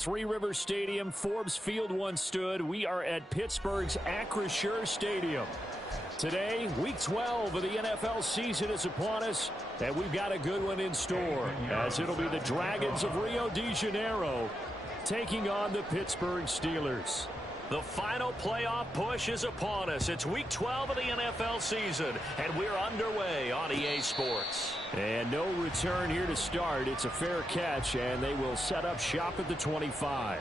Three River Stadium, Forbes Field once stood. We are at Pittsburgh's Acrisure Stadium. Today, Week 12 of the NFL season is upon us, and we've got a good one in store, as it'll be the Dragons of Rio de Janeiro taking on the Pittsburgh Steelers. The final playoff push is upon us. It's Week 12 of the NFL season, and we're underway on EA Sports. And no return here to start. It's a fair catch, and they will set up shop at the 25.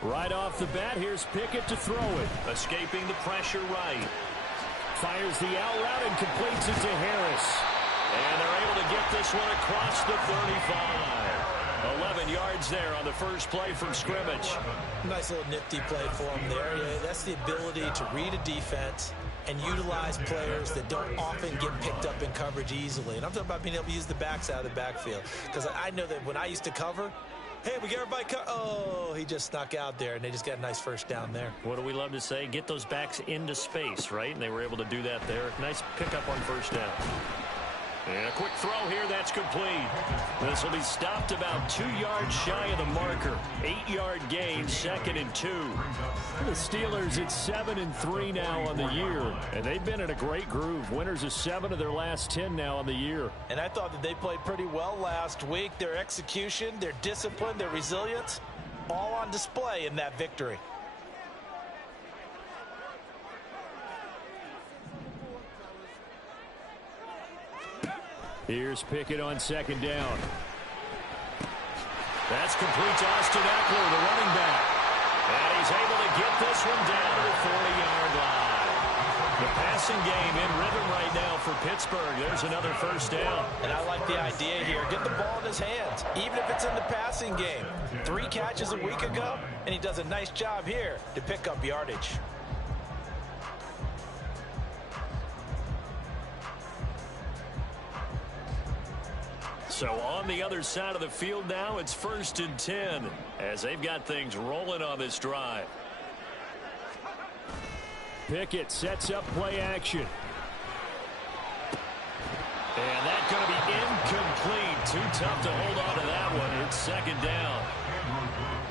Right off the bat, here's Pickett to throw it. Escaping the pressure right. Fires the out route and completes it to Harris. And they're able to get this one across the 35. 11 yards there on the first play from scrimmage. Nice little nifty play for him there. That's the ability to read a defense and utilize players that don't often get picked up in coverage easily. And I'm talking about being able to use the backs out of the backfield. Because I know that when I used to cover, hey, we get everybody oh, he just snuck out there, and they just got a nice first down there. What do we love to say? Get those backs into space, right? And they were able to do that there. Nice pickup on first down. And a quick throw here, that's complete. This will be stopped about 2 yards shy of the marker. 8-yard gain, 2nd and 2. The Steelers at 7-3 now on the year, and they've been in a great groove. Winners of 7 of their last 10 now on the year. And I thought that they played pretty well last week. Their execution, their discipline, their resilience, all on display in that victory. Here's Pickett on 2nd down. That's complete to Austin Eckler, the running back. And he's able to get this one down to the 40-yard line. The passing game in rhythm right now for Pittsburgh. There's another first down. And I like the idea here. Get the ball in his hands, even if it's in the passing game. 3 catches a week ago, and he does a nice job here to pick up yardage. So on the other side of the field now, it's 1st and 10 as they've got things rolling on this drive. Pickett sets up play action. And that's going to be incomplete. Too tough to hold on to that one. It's 2nd down.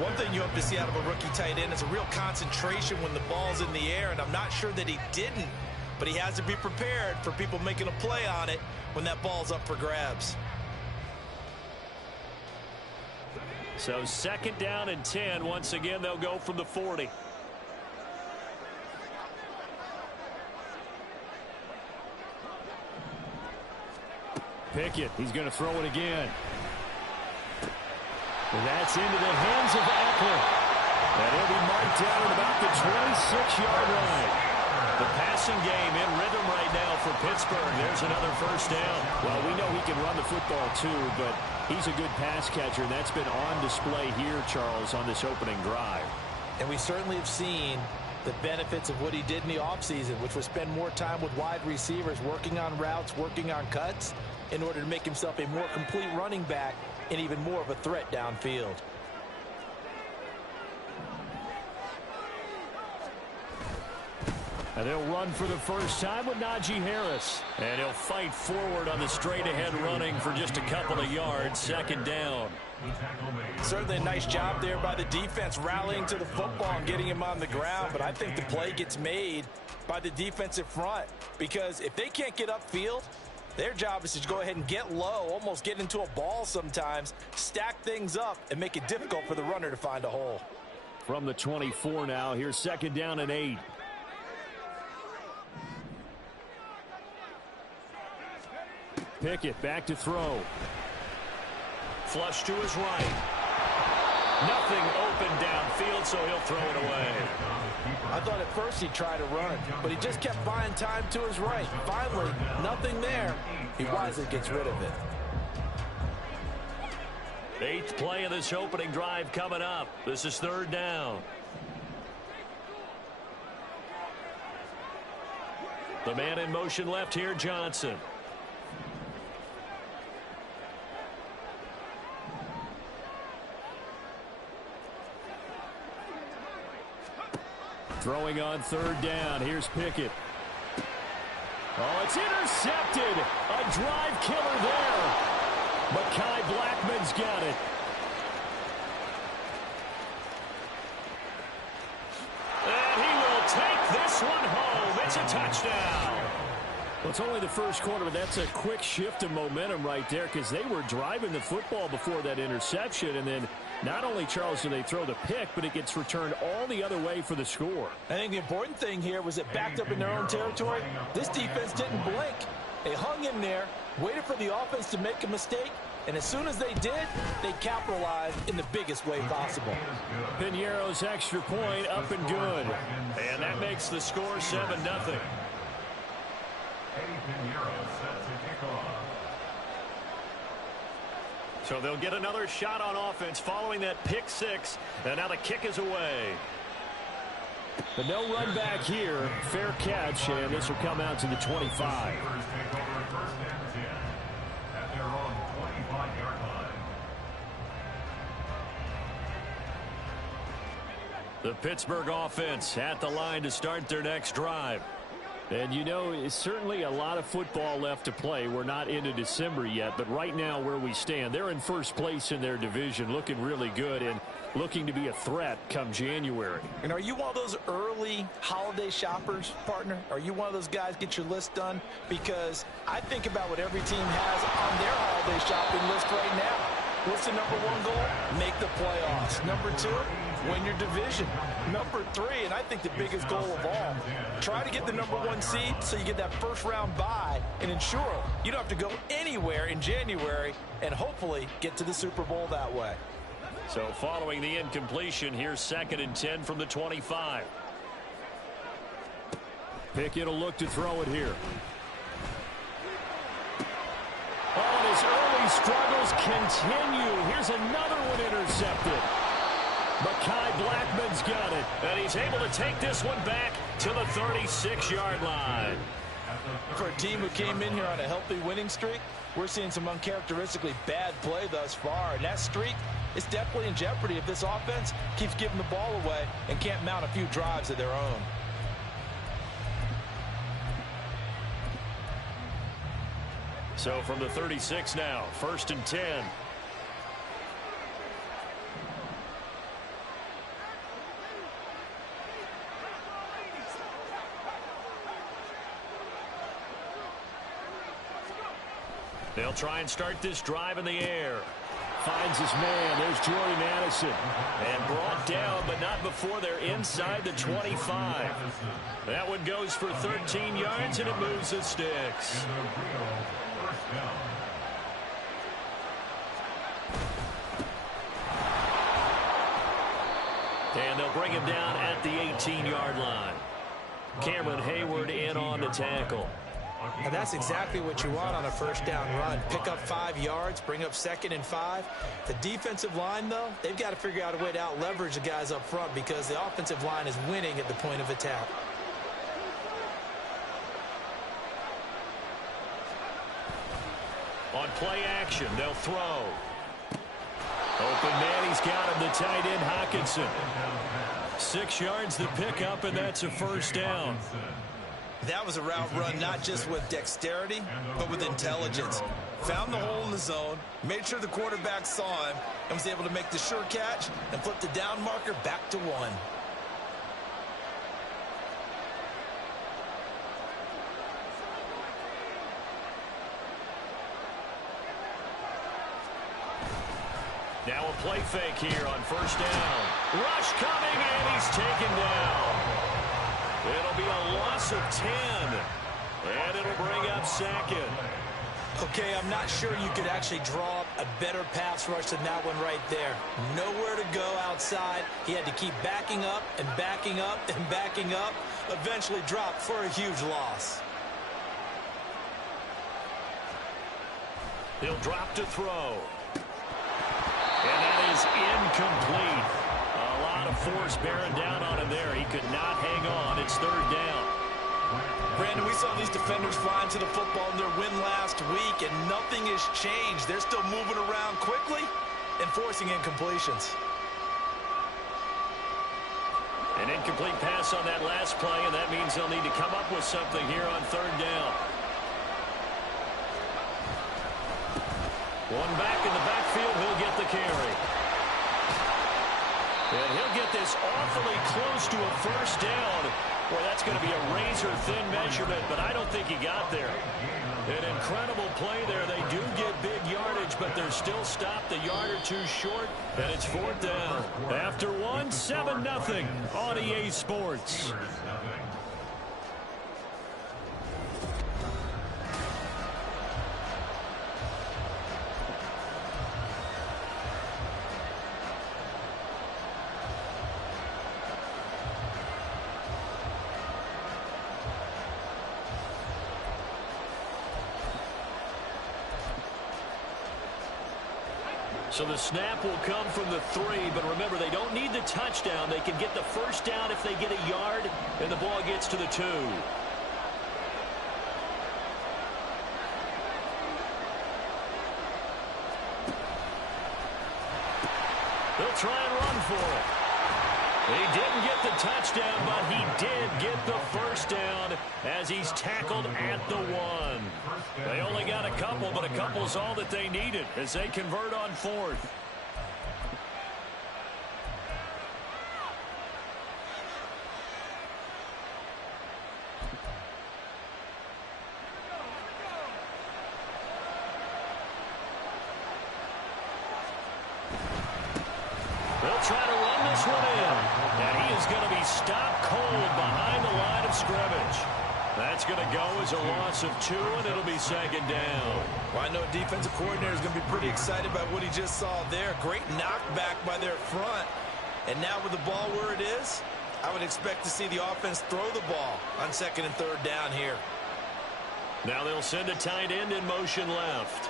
One thing you hope to see out of a rookie tight end is a real concentration when the ball's in the air, and I'm not sure that he didn't, but he has to be prepared for people making a play on it when that ball's up for grabs. So 2nd down and 10. Once again, they'll go from the 40. Pickett, he's going to throw it again. And that's into the hands of Eckler. And he'll be marked down at about the 26-yard line. The passing game in rhythm right now for Pittsburgh. There's another first down. Well, we know he can run the football too, but he's a good pass catcher, and that's been on display here, Charles, on this opening drive. And we certainly have seen the benefits of what he did in the offseason, which was spend more time with wide receivers, working on routes, working on cuts, in order to make himself a more complete running back and even more of a threat downfield. And they'll run for the first time with Najee Harris. And he'll fight forward on the straight-ahead running for just a couple of yards. 2nd down. Certainly a nice job there by the defense rallying to the football and getting him on the ground. But I think the play gets made by the defensive front, because if they can't get upfield, their job is to go ahead and get low, almost get into a ball sometimes, stack things up, and make it difficult for the runner to find a hole. From the 24 now, here's 2nd down and 8. Pickett back to throw. Flush to his right. Nothing open downfield, so he'll throw it away. I thought at first he'd try to run, but he just kept buying time to his right. Finally, nothing there. He wisely gets rid of it. 8th play of this opening drive coming up. This is 3rd down. The man in motion left here, Johnson. Throwing on third down. Here's Pickett. Oh, it's intercepted. A drive killer there. Mekhi Blackmon's got it. And he will take this one home. It's a touchdown. Well, it's only the first quarter, but that's a quick shift of momentum right there because they were driving the football before that interception. And then not only, Charles, do they throw the pick, but it gets returned all the other way for the score. I think the important thing here was it backed up in their own territory. This defense didn't blink. They hung in there, waited for the offense to make a mistake, and as soon as they did, they capitalized in the biggest way possible. Piñeiro's extra point up and good. And that makes the score 7-0. So they'll get another shot on offense following that pick six. And now the kick is away. But no run back here. Fair catch, and this will come out to the 25. The Pittsburgh offense at the line to start their next drive. And you know, it's certainly a lot of football left to play. We're not into December yet, but right now where we stand, they're in first place in their division, looking really good and looking to be a threat come January. And are you one of those early holiday shoppers, partner? Are you one of those guys get your list done? Because I think about what every team has on their holiday shopping list right now. What's the number one goal? Make the playoffs. Number two, win your division. Number three, and I think the biggest goal of all, try to get the number one seed so you get that first round bye and ensure you don't have to go anywhere in January and hopefully get to the Super Bowl that way. So following the incompletion, here's 2nd and 10 from the 25. Pickett will look to throw it here. Oh, and his early struggles continue. Here's another one intercepted. Mekhi Blackmon's got it. And he's able to take this one back to the 36-yard line. For a team who came in here on a healthy winning streak, we're seeing some uncharacteristically bad play thus far. And that streak is definitely in jeopardy if this offense keeps giving the ball away and can't mount a few drives of their own. So from the 36 now, 1st and 10. They'll try and start this drive in the air. Finds his man. There's Jordan Addison. And brought down, but not before they're inside the 25. That one goes for 13 yards, and it moves the sticks. And they'll bring him down at the 18-yard line. Cameron Hayward in on the tackle. And that's exactly what you want on a first down run. Pick up 5 yards, bring up 2nd and 5. The defensive line, though, they've got to figure out a way to out-leverage the guys up front because the offensive line is winning at the point of attack. On play action, they'll throw. Open man, he's got him, the tight end, Hockenson. 6 yards the pickup, and that's a first down. That was a route run not just with dexterity, but with intelligence. Found the hole in the zone, made sure the quarterback saw him, and was able to make the sure catch and flip the down marker back to 1. Now a play fake here on first down. Rush coming, and he's taken down. It'll be a loss of 10. And it'll bring up 2nd. Okay, I'm not sure you could actually draw up a better pass rush than that one right there. Nowhere to go outside. He had to keep backing up and backing up and backing up. Eventually dropped for a huge loss. He'll drop to throw. And that is incomplete. A lot of force bearing down on him there. He could not hang on. It's 3rd down. Brandon, we saw these defenders flying to the football in their win last week, and nothing has changed. They're still moving around quickly and forcing incompletions. An incomplete pass on that last play, and that means they'll need to come up with something here on third down. One back in the backfield, he'll get the carry. And he'll get this awfully close to a first down. Boy, that's going to be a razor-thin measurement, but I don't think he got there. An incredible play there. They do get big yardage, but they're still stopped a yard or two short, and it's fourth down. After one, 7-0 on EA Sports. So the snap will come from the 3, but remember, they don't need the touchdown. They can get the first down if they get a yard, and the ball gets to the 2. They'll try and run for it. He didn't get the touchdown, but he did get the first down as he's tackled at the 1. They only got a couple, but a couple's all that they needed as they convert on fourth. They'll try to run this one in. And he is going to be stopped cold behind the line of scrimmage. That's going to go as a loss of 2, and it'll be second down. Well, I know a defensive coordinator is going to be pretty excited about what he just saw there. Great knockback by their front. And now with the ball where it is, I would expect to see the offense throw the ball on second and third down here. Now they'll send a tight end in motion left.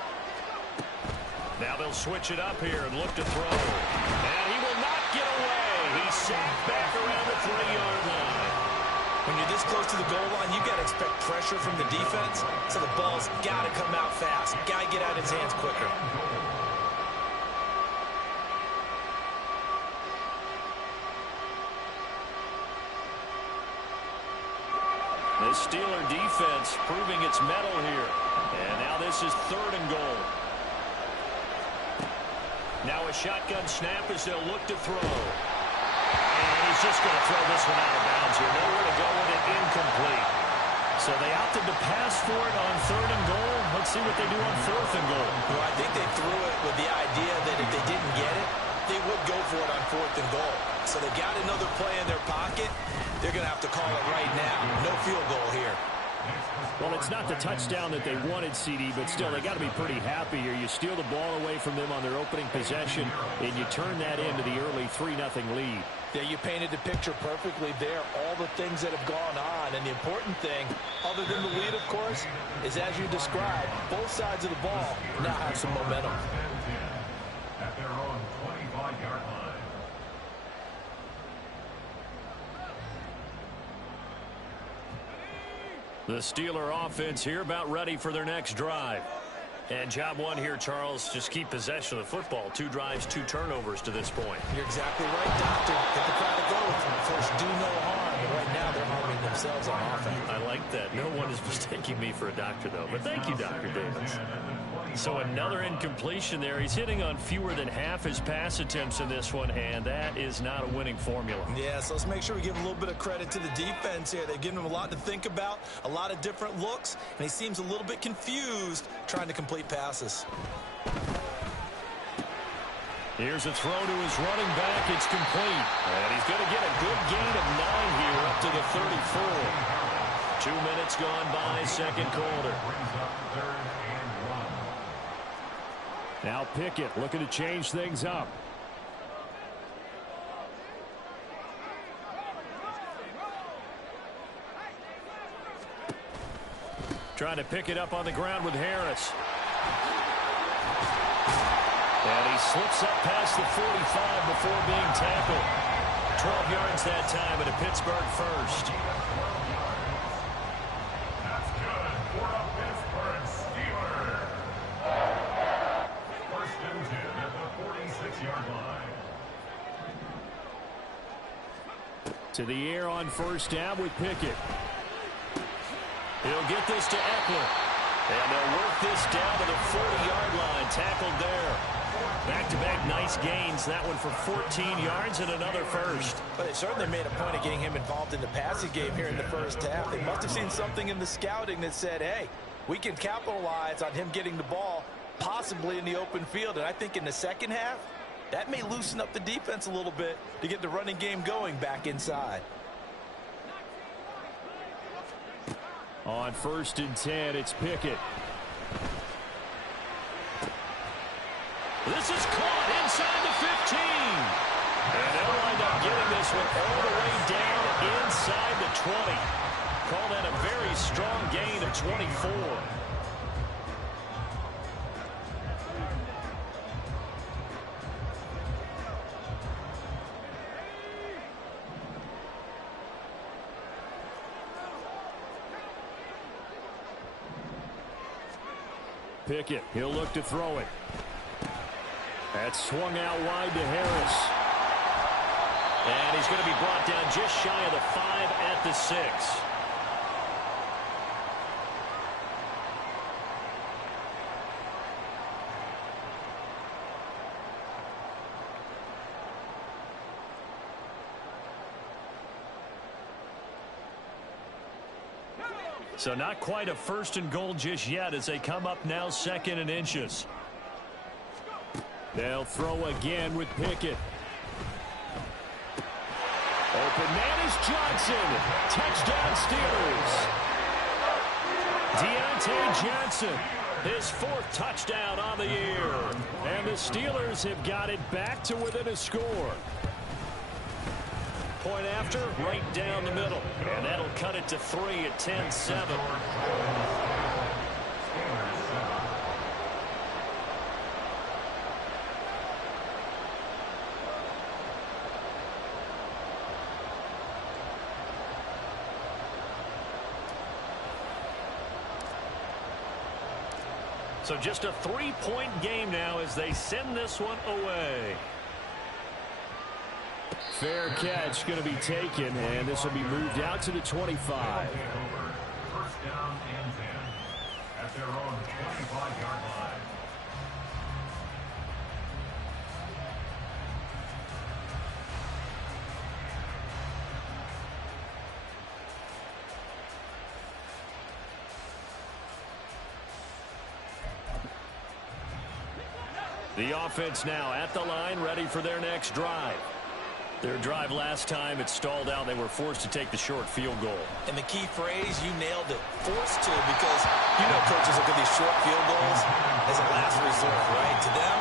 Now they'll switch it up here and look to throw. And he will not get away. He's sacked back around the 3-yard line. When you're this close to the goal line, you got to expect pressure from the defense, so the ball's got to come out fast. Got to get out of his hands quicker. This Steeler defense proving its mettle here. And now this is third and goal. Now a shotgun snap as they'll look to throw. And he's just going to throw this one out of bounds here. Nowhere to go with it, incomplete. So they opted to pass for it on third and goal. Let's see what they do on fourth and goal. Well, I think they threw it with the idea that if they didn't get it, they would go for it on fourth and goal. So they got another play in their pocket. They're going to have to call it right now. No field goal here. Well, it's not the touchdown that they wanted, CD, but still, they got to be pretty happy here. You steal the ball away from them on their opening possession, and you turn that into the early 3-0 lead. Yeah, you painted the picture perfectly there, all the things that have gone on. And the important thing, other than the lead, of course, is as you described, both sides of the ball now have some momentum. At their own 25-yard line. The Steeler offense here about ready for their next drive. And job one here, Charles, just keep possession of the football. 2 drives, 2 turnovers to this point. You're exactly right, Doctor. Get the crowd to go with them. First, do no harm. And right now, they're harming themselves on offense. I like that. No one is mistaking me for a doctor, though. But thank you, Dr. Davis. So another incompletion there. He's hitting on fewer than half his pass attempts in this one, and that is not a winning formula. Yeah, so let's make sure we give a little bit of credit to the defense here. They've given him a lot to think about, a lot of different looks, and he seems a little bit confused trying to complete passes. Here's a throw to his running back. It's complete. And he's going to get a good gain of 9 here up to the 34. 2 minutes gone by, second quarter. Now Pickett looking to change things up. Trying to pick it up on the ground with Harris. And he slips up past the 45 before being tackled. 12 yards that time, and a Pittsburgh first. To the air on first down with Pickett. He'll get this to Eckler. And they'll work this down to the 40-yard line. Tackled there. Back-to-back nice gains. That one for 14 yards and another first. But they certainly made a point of getting him involved in the passing game here in the first half. They must have seen something in the scouting that said, hey, we can capitalize on him getting the ball possibly in the open field. And I think in the second half, that may loosen up the defense a little bit to get the running game going back inside. On 1st and 10, it's Pickett. This is caught inside the 15. And they'll wind up getting this one all the way down inside the 20. Call that a very strong gain of 24. Pickett, he'll look to throw it. That's swung out wide to Harris. And he's going to be brought down just shy of the 5 at the 6. So not quite a 1st and goal just yet as they come up now 2nd and inches. They'll throw again with Pickett. Open man is Johnson. Touchdown Steelers. Deontay Johnson, his 4th touchdown on the year. And the Steelers have got it back to within a score. Point after, right down the middle. And that'll cut it to 3 at 10-7. So just a 3-point game now as they send this one away. Fair catch going to be taken, and this will be moved out to the 25. First down and 10 at their own 25-yard line. The offense now at the line, ready for their next drive. Their drive last time, it stalled out. They were forced to take the short field goal. And the key phrase, you nailed it, forced to, because you know coaches look at these short field goals as a last resort, right? To them,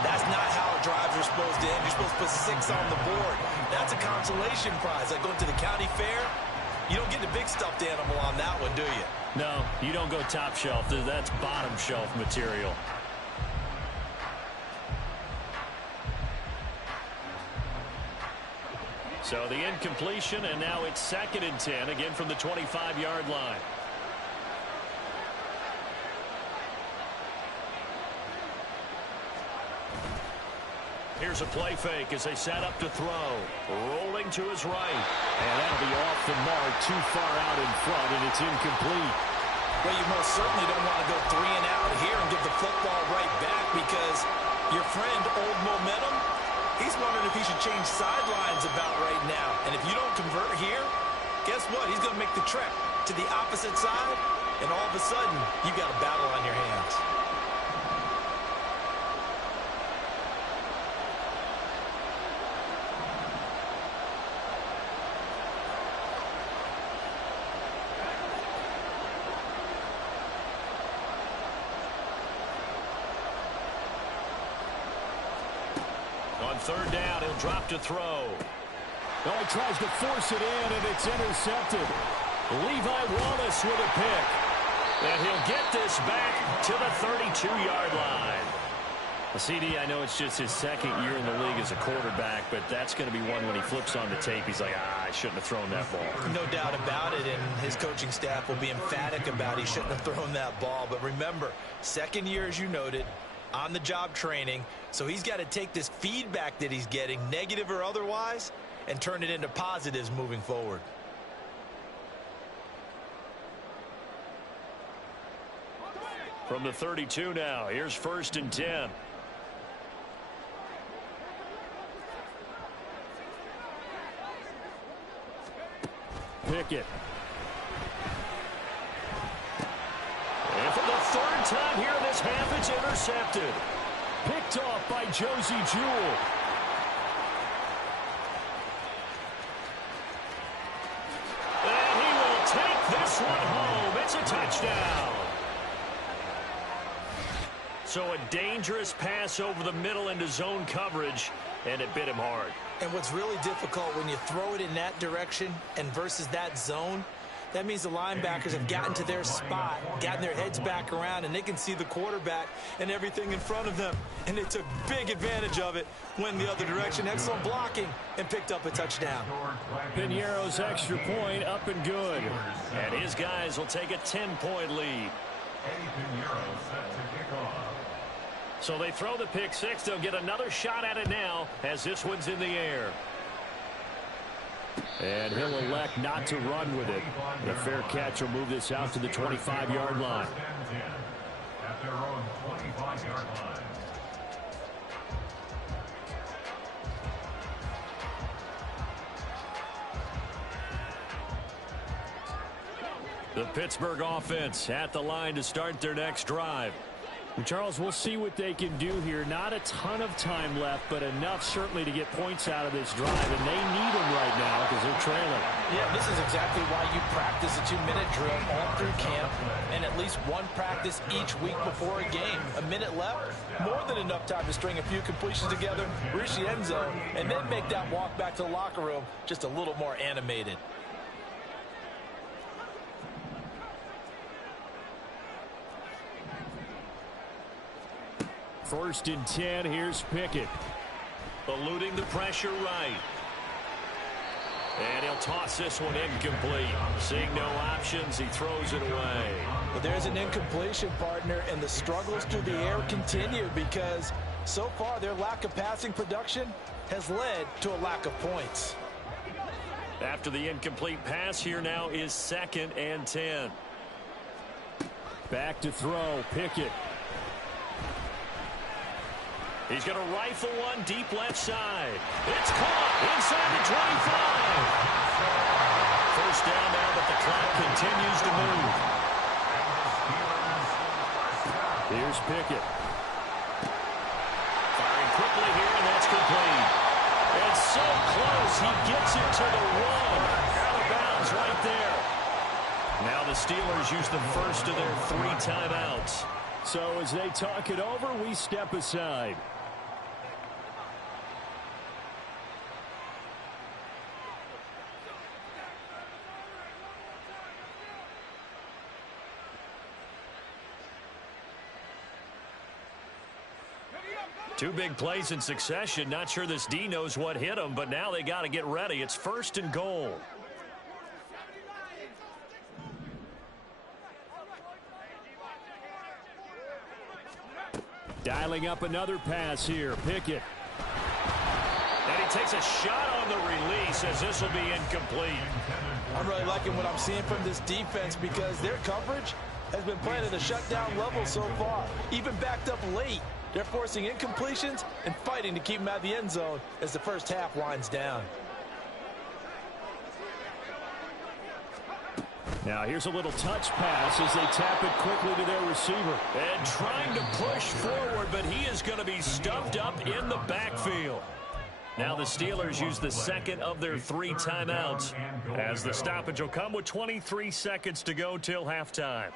that's not how drives are supposed to end. You're supposed to put 6 on the board. That's a consolation prize. Like going to the county fair, you don't get the big stuffed animal on that one, do you? No, you don't go top shelf. That's bottom shelf material. So the incompletion, and now it's 2nd and 10, again from the 25-yard line. Here's a play fake as they set up to throw. Rolling to his right. And that'll be off the mark, too far out in front, and it's incomplete. Well, you most certainly don't want to go 3 and out here and give the football right back, because your friend, Old Momentum, he's wondering if he should change sidelines about right now. And if you don't convert here, guess what? He's going to make the trek to the opposite side, and all of a sudden, you've got a battle on your hands. On 3rd down, he'll drop to throw. Oh, he tries to force it in, and it's intercepted. Levi Wallace with a pick. And he'll get this back to the 32-yard line. CD, I know it's just his 2nd year in the league as a quarterback, but that's going to be one when he flips on the tape, he's like, I shouldn't have thrown that ball. No doubt about it, and his coaching staff will be emphatic about he shouldn't have thrown that ball. But remember, 2nd year, as you noted, on-the-job training, so he's got to take this feedback that he's getting, negative or otherwise, and turn it into positives moving forward. From the 32 now, here's 1st and 10. Pickett. And for the 3rd time here in this half, it's intercepted. Picked off by Josie Jewell. And he will take this one home. It's a touchdown. So a dangerous pass over the middle into zone coverage, and it bit him hard. And what's really difficult when you throw it in that direction and versus that zone, that means the linebackers have gotten to their spot, gotten their heads back around, and they can see the quarterback and everything in front of them. And they took big advantage of it, went the other direction, excellent blocking, and picked up a touchdown. Piñeiro's extra point up and good. And his guys will take a 10-point lead. Eddie Piñeiro set to kick off. So they throw the pick six. They'll get another shot at it now as this one's in the air. And he'll elect not to run with it. The fair catch will move this out to the 25-yard line. At their own 25-yard line. The Pittsburgh offense at the line to start their next drive. And Charles, we'll see what they can do here. Not a ton of time left, but enough certainly to get points out of this drive. And they need them right now because they're trailing. Yeah, this is exactly why you practice a 2-minute drill all through camp and at least one practice each week before a game. A minute left, more than enough time to string a few completions together, reach the end zone, and then make that walk back to the locker room just a little more animated. First and 10, here's Pickett. Eluding the pressure right. And he'll toss this one incomplete. Seeing no options, he throws it away. Well, there's an incompletion, partner, and the struggles through the air continue because so far their lack of passing production has led to a lack of points. After the incomplete pass, here now is 2nd and 10. Back to throw, Pickett. He's going to rifle one deep left side. It's caught inside the 25. First down now, but the clock continues to move. Here's Pickett. Firing quickly here, and that's complete. It's so close, he gets it to the 1. Out of bounds right there. Now the Steelers use the first of their 3 timeouts. So as they talk it over, we step aside. Two big plays in succession. Not sure this D knows what hit him, but now they got to get ready. It's 1st and goal. Dialing up another pass here. Pickett. And he takes a shot on the release as this will be incomplete. I'm really liking what I'm seeing from this defense because their coverage has been playing at a shutdown level so far. Even backed up late. They're forcing incompletions and fighting to keep them out of the end zone as the first half winds down. Now here's a little touch pass as they tap it quickly to their receiver. And trying to push forward, but he is going to be stuffed up in the backfield. Now the Steelers use the 2nd of their 3 timeouts as the stoppage will come with 23 seconds to go till halftime.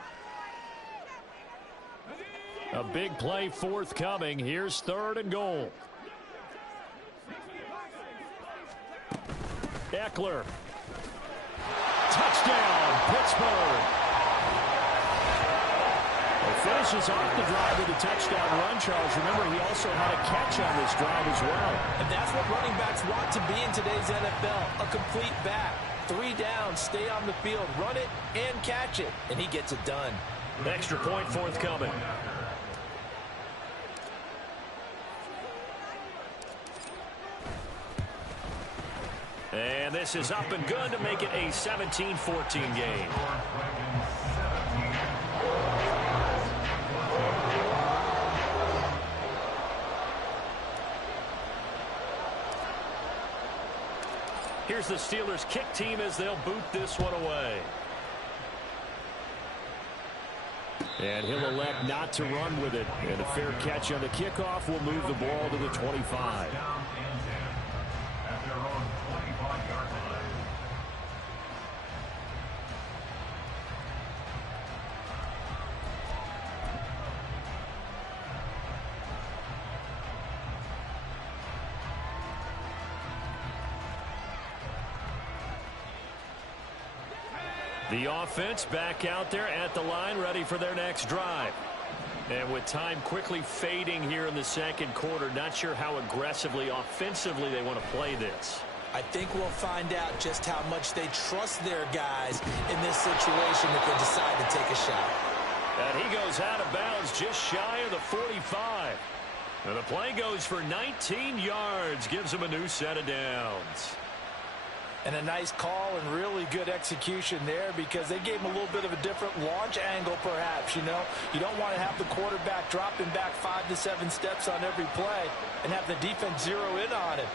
A big play forthcoming. Here's 3rd and goal. Eckler. Touchdown, Pittsburgh. He finishes off the drive with a touchdown run, Charles. Remember, he also had a catch on this drive as well. And that's what running backs want to be in today's NFL, a complete back. 3 downs, stay on the field, run it, and catch it. And he gets it done. Extra point forthcoming. And this is up and good to make it a 17-14 game. Here's the Steelers kick team as they'll boot this one away. And he'll elect not to run with it. And a fair catch on the kickoff will move the ball to the 25. The offense back out there at the line, ready for their next drive. And with time quickly fading here in the second quarter, not sure how aggressively, offensively they want to play this. I think we'll find out just how much they trust their guys in this situation if they decide to take a shot. And he goes out of bounds just shy of the 45. And the play goes for 19 yards, gives him a new set of downs. And a nice call and really good execution there because they gave him a little bit of a different launch angle perhaps, you know. You don't want to have the quarterback dropping back 5 to 7 steps on every play and have the defense zero in on it.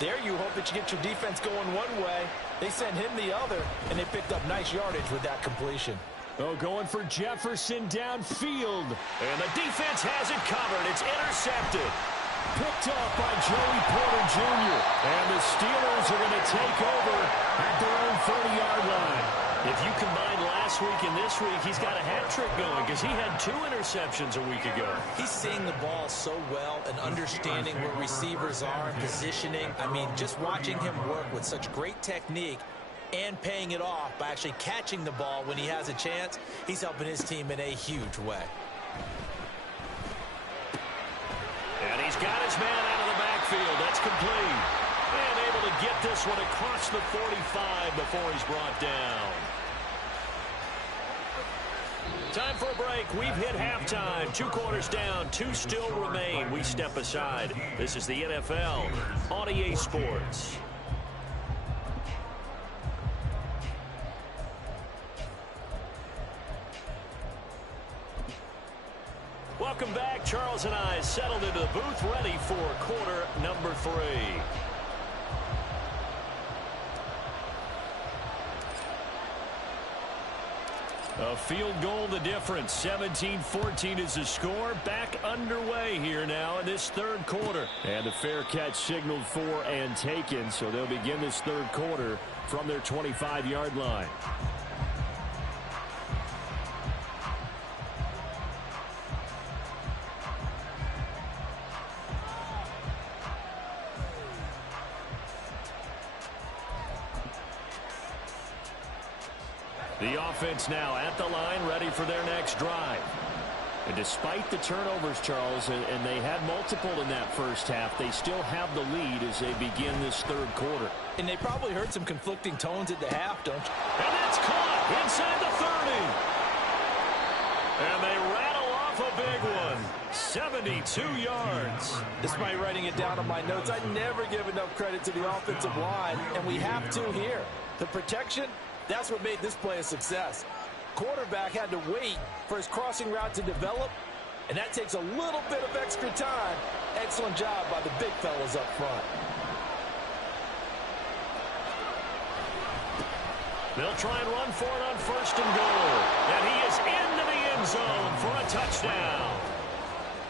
There you hope that you get your defense going one way. They sent him the other, and they picked up nice yardage with that completion. Oh, going for Jefferson downfield. And the defense has it covered. It's intercepted. Picked off by Joey Porter Jr. And the Steelers are going to take over at their own 30-yard line. If you combine last week and this week, he's got a hat trick going because he had 2 interceptions a week ago. He's seeing the ball so well and understanding where receivers are and positioning. I mean, just watching him work with such great technique and paying it off by actually catching the ball when he has a chance, he's helping his team in a huge way. And he's got his man out of the backfield. That's complete. And able to get this one across the 45 before he's brought down. Time for a break. We've hit halftime. 2 quarters down. 2 still remain. We step aside. This is the NFL on EA Sports. Welcome back. Charles and I settled into the booth, ready for quarter number 3. A field goal the difference. 17-14 is the score. Back underway here now in this third quarter. And the fair catch signaled for and taken, so they'll begin this third quarter from their 25-yard line. The offense now at the line, ready for their next drive. And despite the turnovers, Charles, and they had multiple in that first half, they still have the lead as they begin this third quarter. And they probably heard some conflicting tones at the half, don't you? And that's caught inside the 30. And they rattle off a big one. 72 yards. This might writing it down on my notes. I never give enough credit to the offensive line, and we have to here. The protection, that's what made this play a success. Quarterback had to wait for his crossing route to develop, and that takes a little bit of extra time. Excellent job by the big fellas up front. They'll try and run for it on 1st and goal. And he is into the end zone for a touchdown.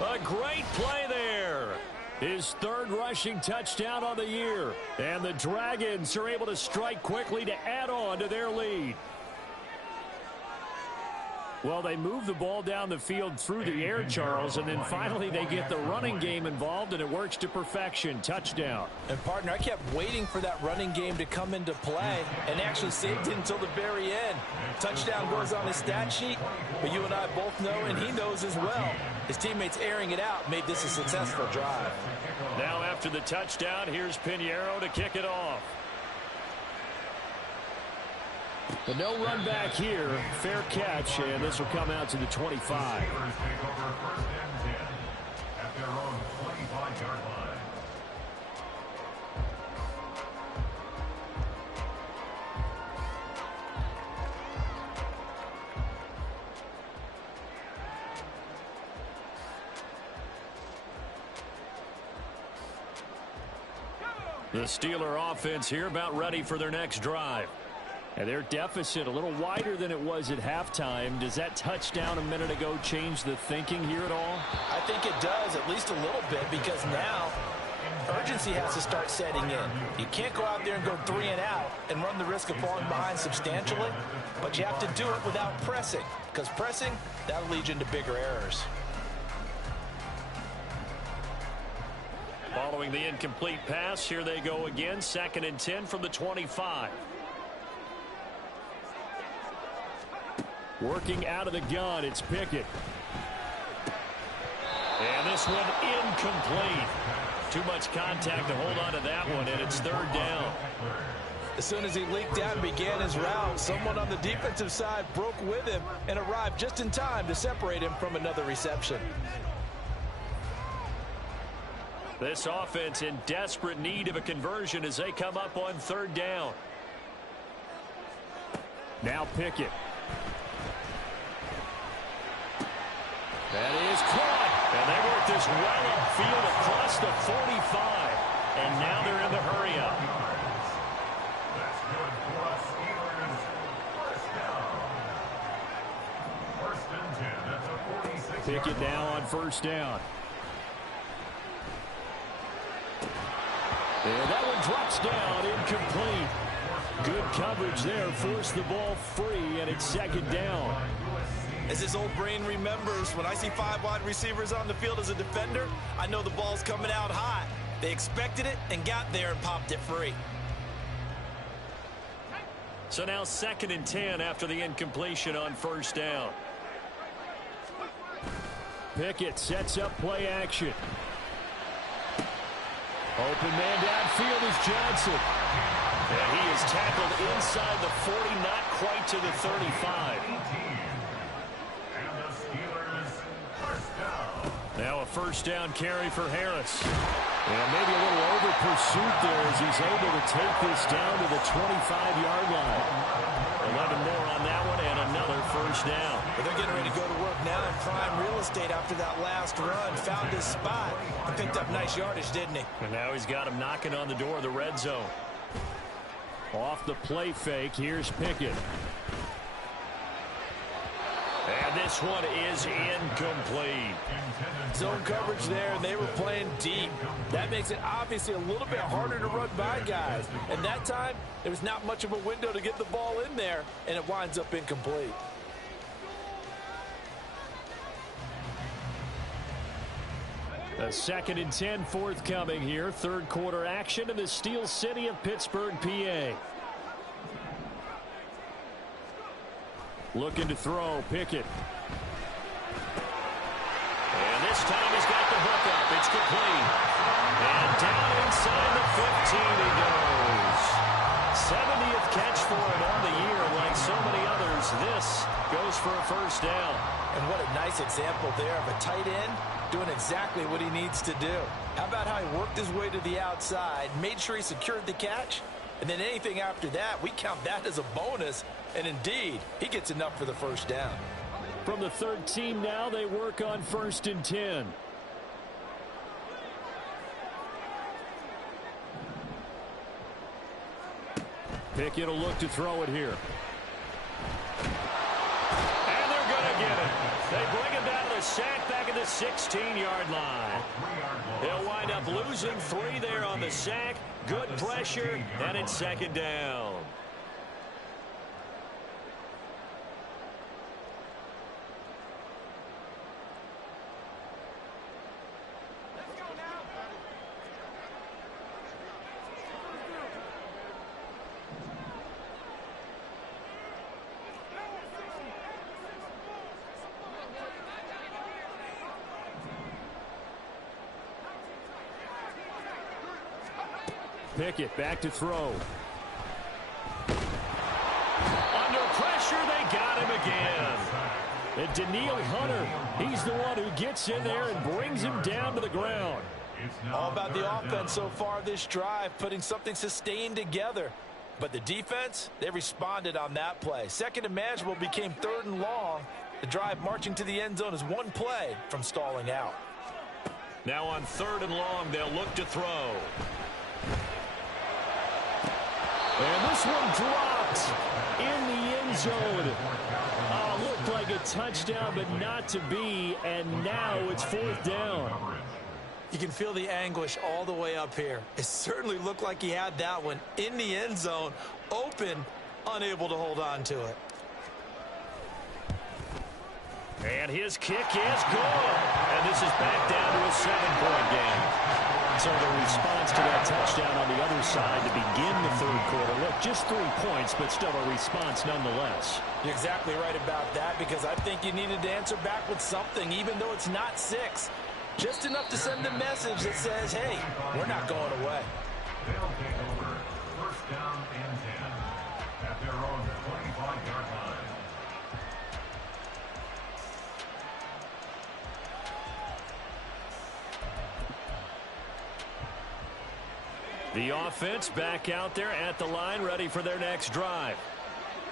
A great play there. His 3rd rushing touchdown on the year. And the Dragons are able to strike quickly to add on to their lead. Well, they move the ball down the field through the air, Charles, and then finally they get the running game involved, and it works to perfection. Touchdown. And, partner, I kept waiting for that running game to come into play and actually saved it until the very end. Touchdown goes on his stat sheet, but you and I both know, and he knows as well, his teammates airing it out made this a successful drive. Now after the touchdown, here's Pinheiro to kick it off. But no run back here. Fair catch, and this will come out to the 25. Take over 1st and 10 at their own 25-yard line. The Steeler offense here about ready for their next drive. And their deficit a little wider than it was at halftime. Does that touchdown a minute ago change the thinking here at all? I think it does, at least a little bit, because now urgency has to start setting in. You can't go out there and go 3 and out and run the risk of falling behind substantially, but you have to do it without pressing, because pressing, that'll lead you into bigger errors. Following the incomplete pass, here they go again. 2nd and 10 from the 25. Working out of the gun, it's Pickett. And this one incomplete. Too much contact to hold on to that one, and it's 3rd down. As soon as he leaked out and began his route, someone on the defensive side broke with him and arrived just in time to separate him from another reception. This offense in desperate need of a conversion as they come up on 3rd down. Now Pickett. That is caught. And they work this well upfield across the 45. And now they're in the hurry-up. That's good for us, Steelers. First down. 1st and 10 at the 46. Pickett now on 1st down. And that one drops down, incomplete. Good coverage there, forced the ball free, and it's 2nd down. As his old brain remembers, when I see 5 wide receivers on the field as a defender, I know the ball's coming out hot. They expected it and got there and popped it free. So now 2nd and 10 after the incompletion on 1st down. Pickett sets up play action. Open man downfield is Johnson. And he is tackled inside the 40, not quite to the 35. Now a 1st down carry for Harris. And maybe a little over pursuit there as he's able to take this down to the 25-yard line. 11 more on that one and another 1st down. But they're getting ready to go to work now in prime real estate after that last run. Found his spot and picked up nice yardage, didn't he? And now he's got him knocking on the door of the red zone. Off the play fake, here's Pickett. And this one is incomplete. Zone coverage there, and they were playing deep. That makes it obviously a little bit harder to run by guys. And that time, there was not much of a window to get the ball in there, and it winds up incomplete. A 2nd and 10 forthcoming here. 3rd quarter action in the Steel City of Pittsburgh, PA. Looking to throw, Pickett. And this time he's got the hook up. It's complete. And down inside the 15 he goes. 70th catch for him on the year. Like so many others, this goes for a 1st down. And what a nice example there of a tight end doing exactly what he needs to do. How about how he worked his way to the outside, made sure he secured the catch, and then anything after that, we count that as a bonus. And indeed, he gets enough for the 1st down. From the 3rd team now, they work on 1st and 10. Pickett will look to throw it here. And they're going to get it. They bring him down to the sack back at the 16-yard line. He'll wind up losing 3 there on the sack. Good pressure, and it's 2nd down. Pickett back to throw. Under pressure, they got him again. And Danielle Hunter, he's the one who gets in there and brings him down to the ground. All about the offense so far this drive, putting something sustained together. But the defense, they responded on that play. 2nd and manageable became 3rd and long. The drive marching to the end zone is 1 play from stalling out. Now on 3rd and long, they'll look to throw. And this one dropped in the end zone. Looked like a touchdown, but not to be. And now it's fourth down. You can feel the anguish all the way up here. It certainly looked like he had that one in the end zone, open, unable to hold on to it. And his kick is good. And this is back down to a 7-point game. So the response to that touchdown on the other side to begin the third quarter. Look, just 3 points, but still a response nonetheless. You're exactly right about that, because I think you needed to answer back with something, even though it's not 6. Just enough to send a message that says, hey, we're not going away. They'll take over first down and 10 at their own 25-yard line. The offense back out there at the line, ready for their next drive.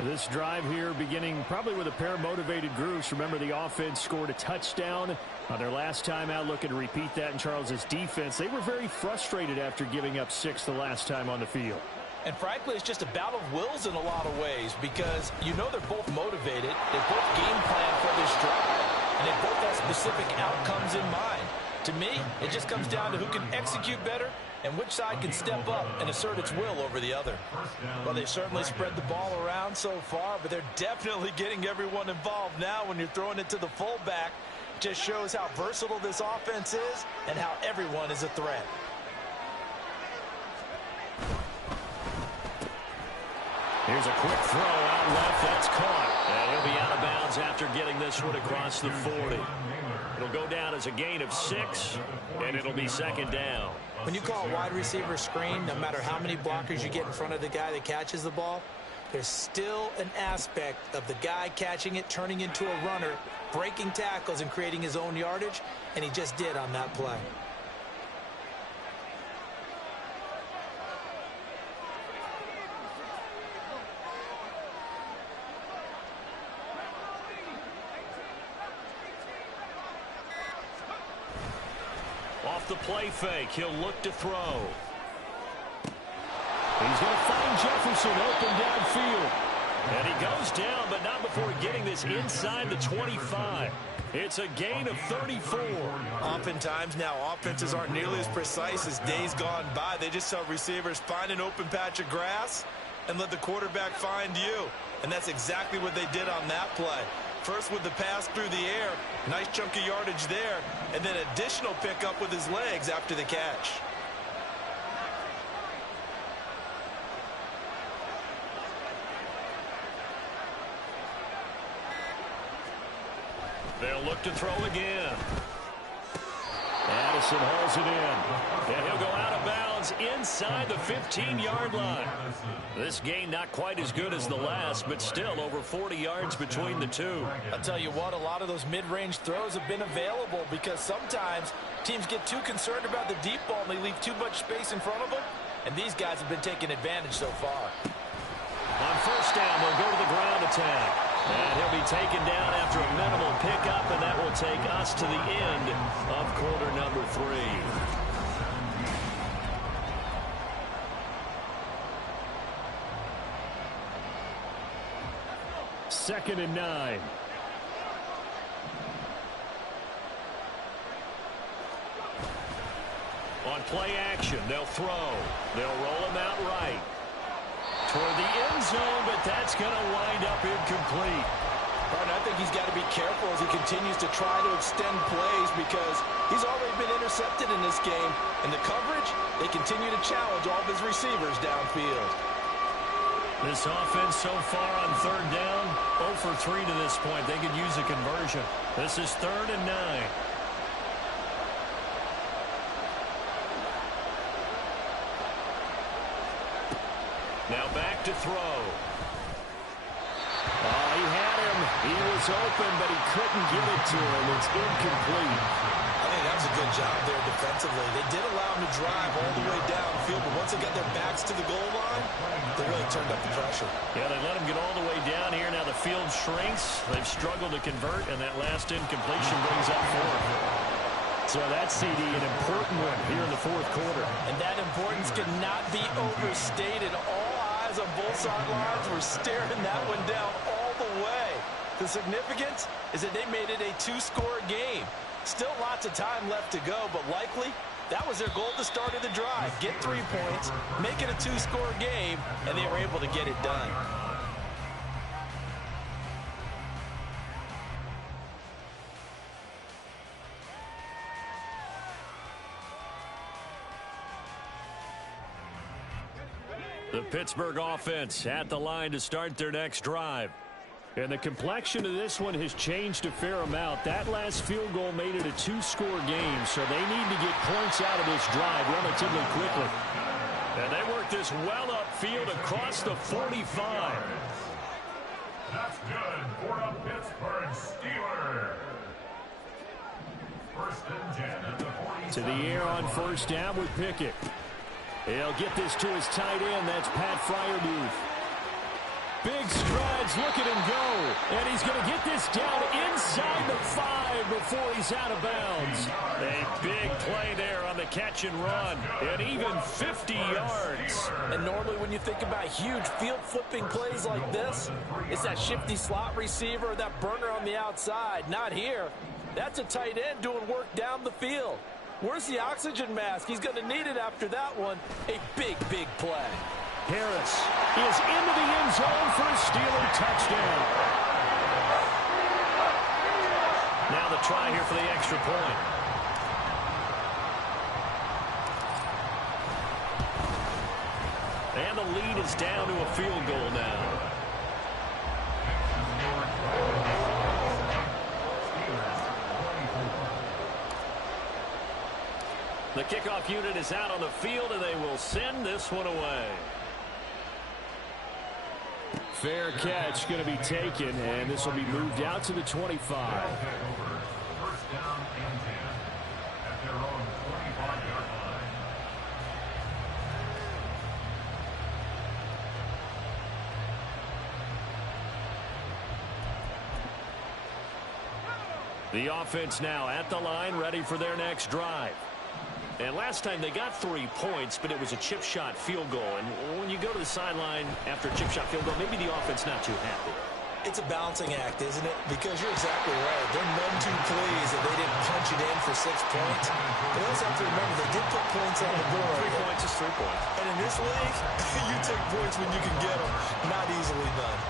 This drive here beginning probably with a pair of motivated groups. Remember, the offense scored a touchdown on their last time out, looking to repeat that in Charles's defense. They were very frustrated after giving up 6 the last time on the field. And frankly, it's just a battle of wills in a lot of ways, because you know they're both motivated. They both game plan for this drive, and they both have specific outcomes in mind. To me, it just comes down to who can execute better and which side can step up and assert its will over the other. Well, they certainly spread the ball around so far, but they're definitely getting everyone involved now when you're throwing it to the fullback. Just shows how versatile this offense is and how everyone is a threat. Here's a quick throw out left. That's caught. And he'll be out of bounds after getting this one across the 40. It'll go down as a gain of 6, and it'll be second down. When you call a wide receiver screen, no matter how many blockers you get in front of the guy that catches the ball, there's still an aspect of the guy catching it, turning into a runner, breaking tackles and creating his own yardage, and he just did on that play. Off the play fake, he'll look to throw. He's going to find Jefferson open downfield. And he goes down, but not before getting this inside the 25. It's a gain of 34. Oftentimes now, offenses aren't nearly as precise as days gone by. They just tell receivers, find an open patch of grass and let the quarterback find you. And that's exactly what they did on that play. First with the pass through the air, nice chunk of yardage there, and then additional pickup with his legs after the catch. They'll look to throw again. Addison hauls it in. And he'll go out of bounds inside the 15-yard line. This gain not quite as good as the last, but still over 40 yards between the two. I'll tell you what, a lot of those mid-range throws have been available, because sometimes teams get too concerned about the deep ball and they leave too much space in front of them, and these guys have been taking advantage so far. On first down, they'll go to the ground attack. And he'll be taken down after a minimal pickup, and that will take us to the end of quarter number 3. Second and 9. On play action, they'll throw. They'll roll him out right toward the end zone, but that's going to wind up incomplete. I think he's got to be careful as he continues to try to extend plays, because he's already been intercepted in this game. In the coverage, they continue to challenge all of his receivers downfield. This offense so far on third down, 0 for 3 to this point. They could use a conversion. This is 3rd and 9. Now back to throw. He had him. He was open, but he couldn't get it to him. It's incomplete. I think that was a good job there defensively. They did allow him to drive all the way downfield, but once they got their backs to the goal line, they really turned up the pressure. Yeah, they let him get all the way down here. Now the field shrinks. They've struggled to convert, and that last incompletion brings up 4. So that CD, an important one here in the fourth quarter. And that importance cannot be overstated. All guys on both sidelines were staring that one down all the way. The significance is that they made it a two-score game. Still lots of time left to go, but likely that was their goal at the start of the drive. Get 3 points, make it a two-score game, and they were able to get it done. The Pittsburgh offense at the line to start their next drive. And the complexion of this one has changed a fair amount. That last field goal made it a two-score game, so they need to get points out of this drive relatively quickly. And they work this well upfield across the 45. That's good for a Pittsburgh Steelers. First and 10 at the 47. To the air on first down with Pickett. He'll get this to his tight end. That's Pat Freiermuth. Big strides, look at him go. And he's going to get this down inside the 5 before he's out of bounds. A big play there on the catch and run. And even 50 yards. And normally when you think about huge field flipping plays like this, it's that shifty slot receiver or that burner on the outside. Not here. That's a tight end doing work down the field. Where's the oxygen mask? He's going to need it after that one. A big, big play. Harris is into the end zone for a Steeler touchdown. Now the try here for the extra point. And the lead is down to a field goal now. The kickoff unit is out on the field, and they will send this one away. Fair catch going to be taken, and this will be moved out to the 25. First down and 10 at their own 25-yard line. The offense now at the line, ready for their next drive. And last time they got 3 points, but it was a chip shot field goal. And when you go to the sideline after a chip shot field goal, maybe the offense not too happy. It's a balancing act, isn't it? Because you're exactly right. They're none too pleased that they didn't punch it in for 6 points. But they also have to remember they did put points on the board. 3 points is 3 points. And in this league, you take points when you can get them. Not easily done.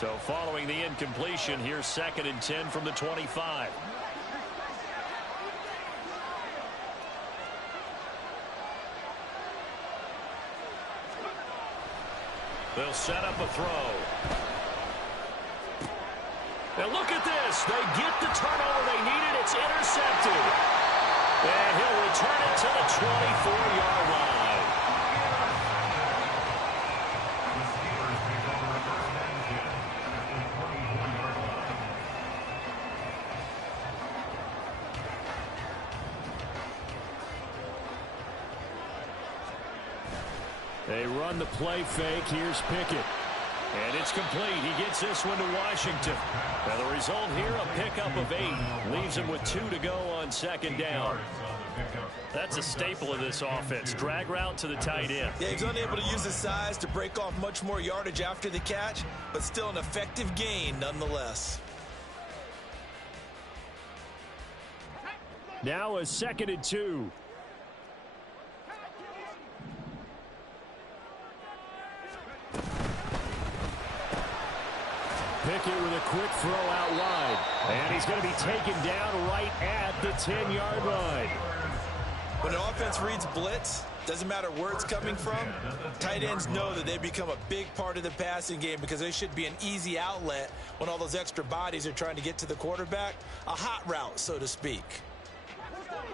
So following the incompletion, here's 2nd and 10 from the 25. They'll set up a throw. And look at this. They get the turnover they needed. It's intercepted. And he'll return it to the 24-yard line. They run the play fake. Here's Pickett. And it's complete. He gets this one to Washington. And the result here, a pickup of 8. Leaves him with 2 to go on 2nd down. That's a staple of this offense. Drag route to the tight end. Yeah, he's unable to use his size to break off much more yardage after the catch, but still an effective gain nonetheless. Now a 2nd and 2. Pickett with a quick throw out wide. And he's going to be taken down right at the 10-yard line. When an offense reads blitz, doesn't matter where it's coming from, tight ends know that they become a big part of the passing game because they should be an easy outlet when all those extra bodies are trying to get to the quarterback. A hot route, so to speak.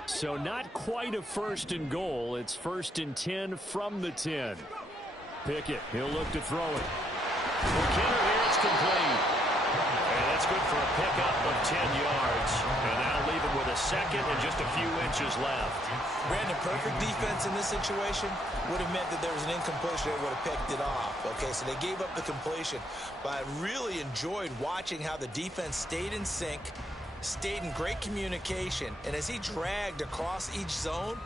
So not quite a 1st and goal. It's 1st and 10 from the 10. Pickett, he'll look to throw it. McKinnon here, it's complete. And that's good for a pickup of 10 yards. And that'll leave him with a a second and just a few inches left. Brandon, perfect defense in this situation would have meant that there was an incompletion. They would have picked it off. Okay, so they gave up the completion. But I really enjoyed watching how the defense stayed in sync, stayed in great communication. And as he dragged across each zone,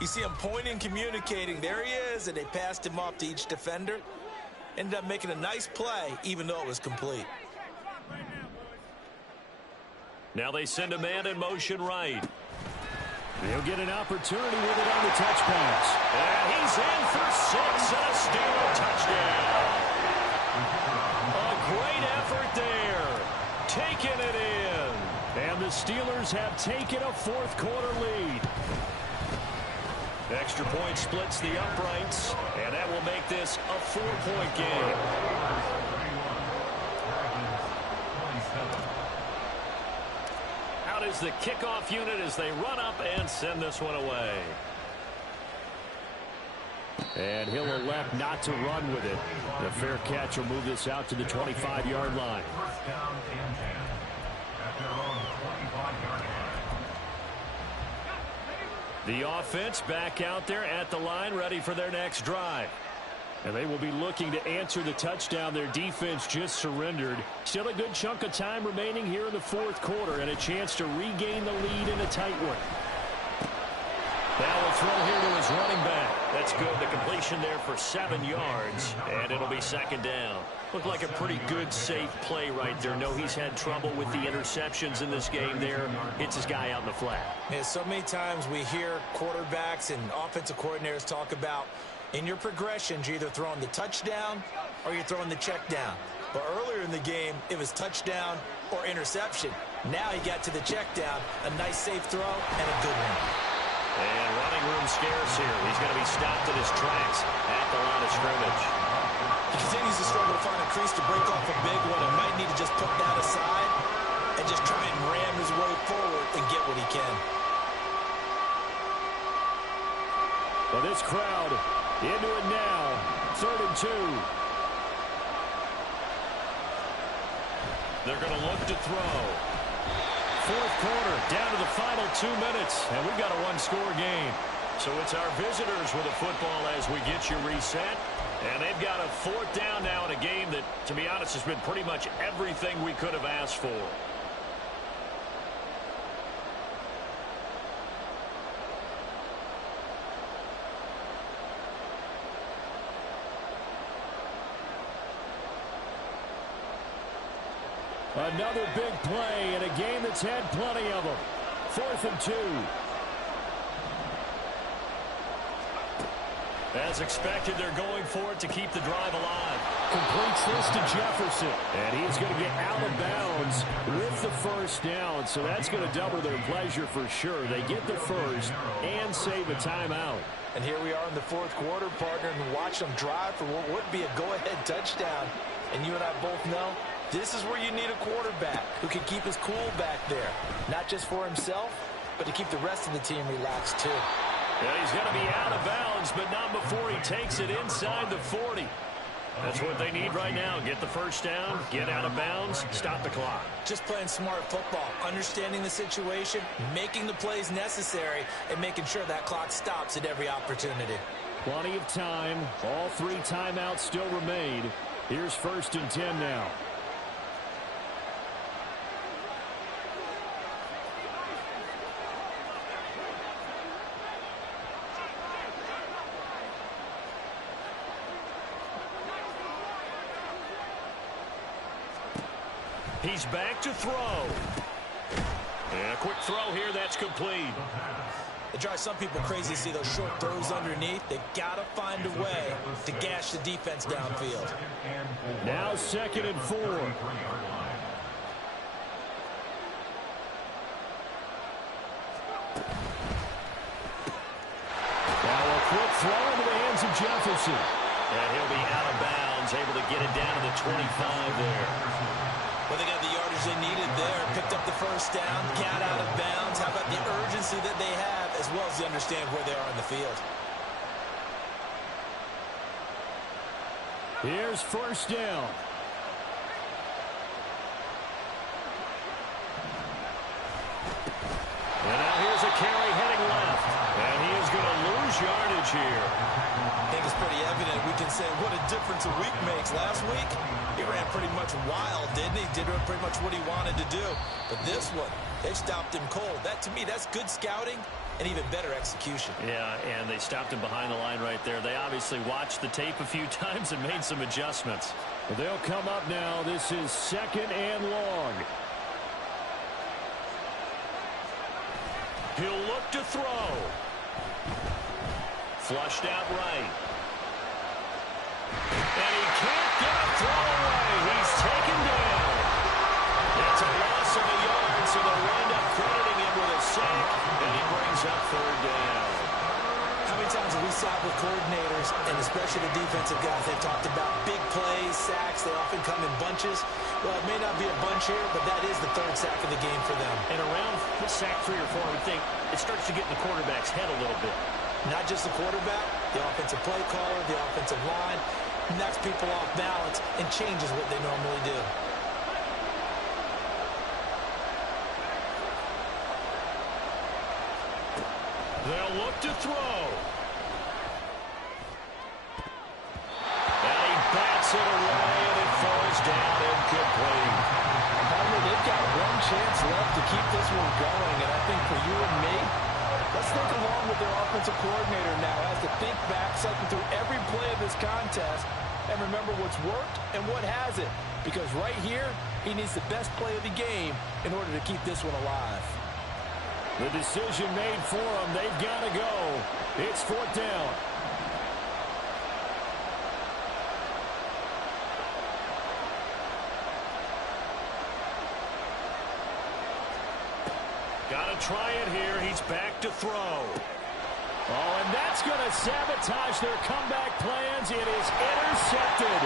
you see him pointing, communicating. There he is, and they passed him off to each defender. Ended up making a nice play, even though it was complete. Now they send a man in motion right. He'll get an opportunity with it on the touch pass. And he's in for 6 and a Steeler touchdown. A great effort there. Taking it in. And the Steelers have taken a fourth quarter lead. Extra point splits the uprights, and that will make this a 4-point game. Out is the kickoff unit as they run up and send this one away. And he'll elect not to run with it. The fair catch will move this out to the 25-yard line. First down and 10 at their own 25-yard line. The offense back out there at the line, ready for their next drive. And they will be looking to answer the touchdown their defense just surrendered. Still a good chunk of time remaining here in the fourth quarter and a chance to regain the lead in a tight one. Now a throw here to his running back. That's good. The completion there for 7 yards, and it'll be second down. Looked like a pretty good, safe play right there. No, he's had trouble with the interceptions in this game there. Hits his guy out in the flat. Yeah, so many times we hear quarterbacks and offensive coordinators talk about in your progressions, you're either throwing the touchdown or you're throwing the check down. But earlier in the game, it was touchdown or interception. Now he got to the check down, a nice safe throw, and a good one. And running room scarce here. He's going to be stopped in his tracks at the line of scrimmage. He continues to struggle to find a crease to break off a big one and might need to just put that aside and just try and ram his way forward and get what he can. Well, this crowd into it now. 3rd and 2. They're going to look to throw. Fourth quarter, down to the final 2 minutes, and we've got a one-score game. So it's our visitors with the football as we get you reset. And they've got a 4th down now in a game that, to be honest, has been pretty much everything we could have asked for. Another big play in a game that's had plenty of them. 4th and 2. As expected, they're going for it to keep the drive alive. Completes this to Jefferson. And he's going to get out of bounds with the first down. So that's going to double their pleasure for sure. They get the first and save a timeout. And here we are in the fourth quarter, partner, and watch them drive for what would be a go-ahead touchdown. And you and I both know this is where you need a quarterback who can keep his cool back there. Not just for himself, but to keep the rest of the team relaxed too. Yeah, he's going to be out of bounds, but not before he takes it inside the 40. That's what they need right now. Get the first down, get out of bounds, stop the clock. Just playing smart football, understanding the situation, making the plays necessary, and making sure that clock stops at every opportunity. Plenty of time. All 3 timeouts still remain. Here's 1st and 10 now. He's back to throw. And a quick throw here, that's complete. It drives some people crazy to see those short throws underneath. They got to find a way to gash the defense downfield. Now 2nd and 4. Now a quick throw into the hands of Jefferson. And he'll be out of bounds, able to get it down to the 25 there. Well, they got the yardage they needed there. Picked up the first down, got out of bounds. How about the urgency that they have, as well as they understand where they are in the field. Here's 1st down. And here. I think it's pretty evident. We can say what a difference a week makes. Last week, he ran pretty much wild, didn't he? Did pretty much what he wanted to do. But this one, they stopped him cold. That, to me, that's good scouting and even better execution. Yeah, and they stopped him behind the line right there. They obviously watched the tape a few times and made some adjustments. Well, they'll come up now. This is 2nd and long. He'll look to throw. Flushed out right. And he can't get a throw away. He's taken down. It's a loss of a yard, so they'll wind up crediting him with a sack, and he brings up 3rd down. How many times have we sat with coordinators, and especially the defensive guys, they've talked about big plays, sacks, they often come in bunches. Well, it may not be a bunch here, but that is the 3rd sack of the game for them. And around sack 3 or 4, I would think it starts to get in the quarterback's head a little bit. Not just the quarterback, the offensive play caller, the offensive line, knocks people off balance and changes what they normally do. They'll look to throw. And he bats it away, and it falls down incomplete. They've got one chance left to keep this one going, and I think for you and me, let's think along with their offensive coordinator now. Has to think back, cycle through every play of this contest, and remember what's worked and what hasn't. Because right here, he needs the best play of the game in order to keep this one alive. The decision made for them. They've got to go. It's 4th down. Got to try it here. He's back to throw. Oh, and that's going to sabotage their comeback plans. It is intercepted.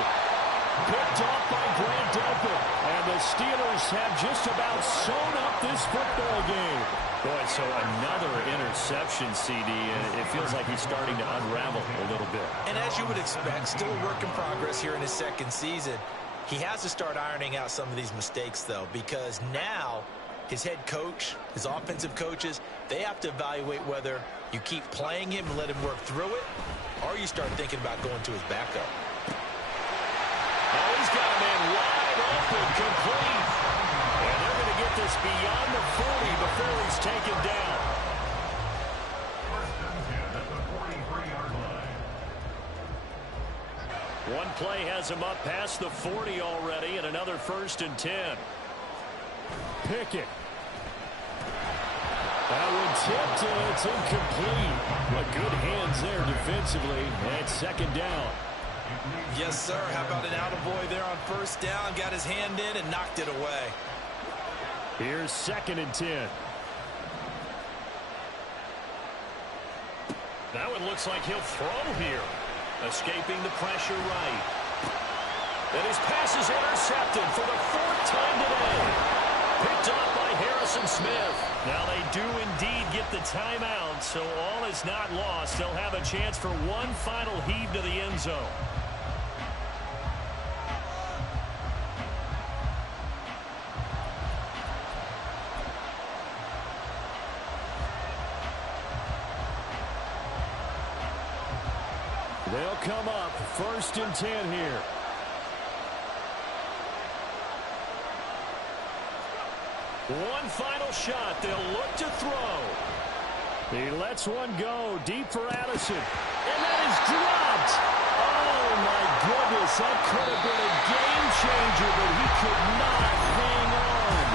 Picked off by Grant Delpit. And the Steelers have just about sewn up this football game. Boy, so another interception, CD, and it feels like he's starting to unravel a little bit. And as you would expect, still a work in progress here in his 2nd season. He has to start ironing out some of these mistakes, though, because now his head coach, his offensive coaches, they have to evaluate whether you keep playing him and let him work through it, or you start thinking about going to his backup. Oh, he's got a man wide open, complete. And they're going to get this beyond the 40 before he's taken down. 1st and 10 at the 43-yard line. One play has him up past the 40 already, and another 1st and 10. Pickett. That one tipped, and it's incomplete. But good hands there defensively. And 2nd down. Yes, sir. How about an attaboy there on 1st down? Got his hand in and knocked it away. Here's 2nd and 10. That one looks like he'll throw here. Escaping the pressure right. And his pass is intercepted for the 4th time today. Picked up by Harrison Smith. Now they do indeed get the timeout, so all is not lost. They'll have a chance for one final heave to the end zone. They'll come up 1st and 10 here. One final shot. They'll look to throw. He lets one go deep for Addison. And that is dropped. Oh, my goodness. That could have been a game changer, but he could not hang on.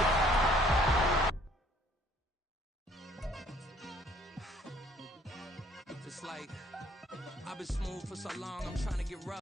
It's like I've been smooth for so long, I'm trying to get rough.